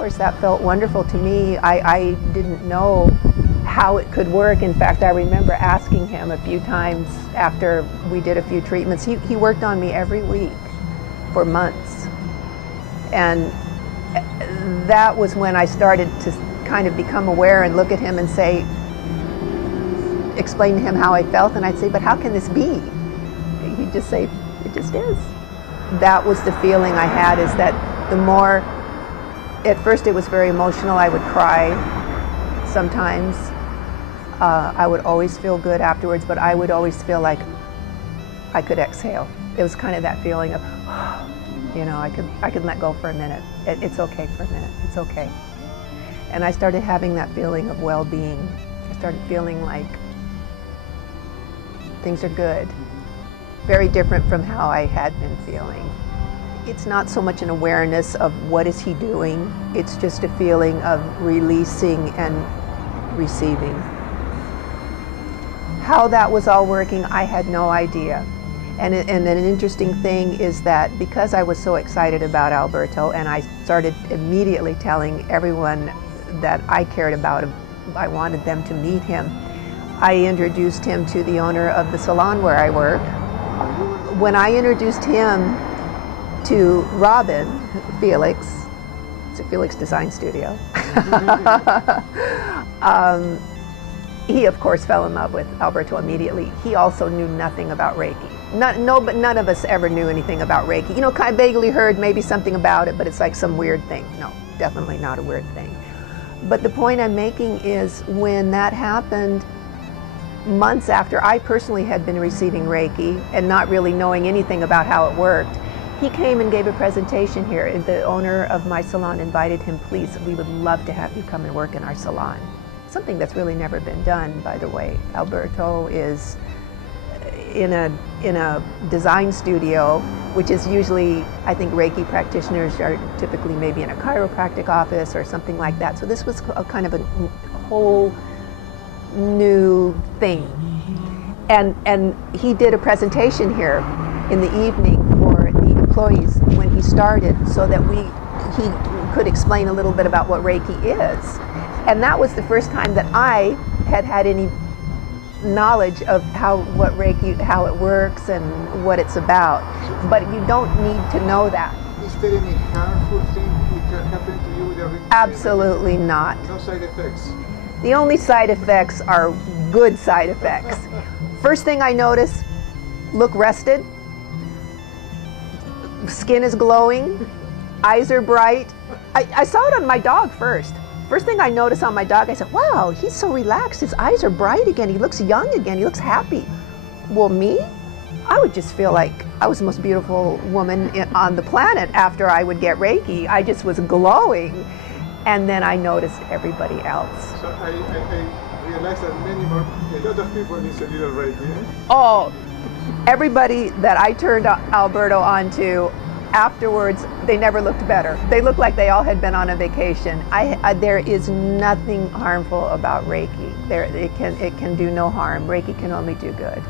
course, that felt wonderful to me. I didn't know how it could work. In fact, I remember asking him a few times after we did a few treatments. He worked on me every week for months. And that was when I started to kind of become aware and look at him and say, explain to him how I felt, and I'd say, but how can this be? He'd just say, it just is. That was the feeling I had, is that the more, at first it was very emotional. I would cry sometimes. I would always feel good afterwards, but I would always feel like I could exhale. It was kind of that feeling of, you know, I could let go for a minute. It's okay for a minute, it's okay. And I started having that feeling of well-being. I started feeling like things are good. Very different from how I had been feeling. It's not so much an awareness of what is he doing, it's just a feeling of releasing and receiving. How that was all working, I had no idea. And an interesting thing is that because I was so excited about Alberto, and I started immediately telling everyone that I cared about him, I wanted them to meet him, I introduced him to the owner of the salon where I work. When I introduced him to Robin, Felix, it's a Felix Design Studio, he of course fell in love with Alberto immediately. He also knew nothing about Reiki. But none of us ever knew anything about Reiki. You know, kind of vaguely heard maybe something about it, but it's like some weird thing. No, definitely not a weird thing. But the point I'm making is, when that happened, months after I personally had been receiving Reiki and not really knowing anything about how it worked, he came and gave a presentation here. The owner of my salon invited him, please, we would love to have you come and work in our salon. Something that's really never been done, by the way. Alberto is in a design studio, which is usually, I think Reiki practitioners are typically maybe in a chiropractic office or something like that. So this was a kind of a whole new thing. And he did a presentation here in the evening for the employees when he started, so that he could explain a little bit about what Reiki is. And that was the first time that I had any knowledge of what Reiki, how it works and what it's about. But you don't need to know that. Is there any harmful thing which can happen to you with the Reiki? Absolutely not. No side effects? The only side effects are good side effects. First thing I notice, look rested, skin is glowing, eyes are bright. I saw it on my dog first. First thing I noticed on my dog, I said, wow, he's so relaxed. His eyes are bright again. He looks young again. He looks happy. Well, me? I would just feel like I was the most beautiful woman on the planet after I would get Reiki. I just was glowing. And then I noticed everybody else. So I realized that a lot of people need a little Reiki. Oh, everybody that I turned Alberto onto, afterwards, they never looked better. They looked like they all had been on a vacation. There is nothing harmful about Reiki. It can do no harm. Reiki can only do good.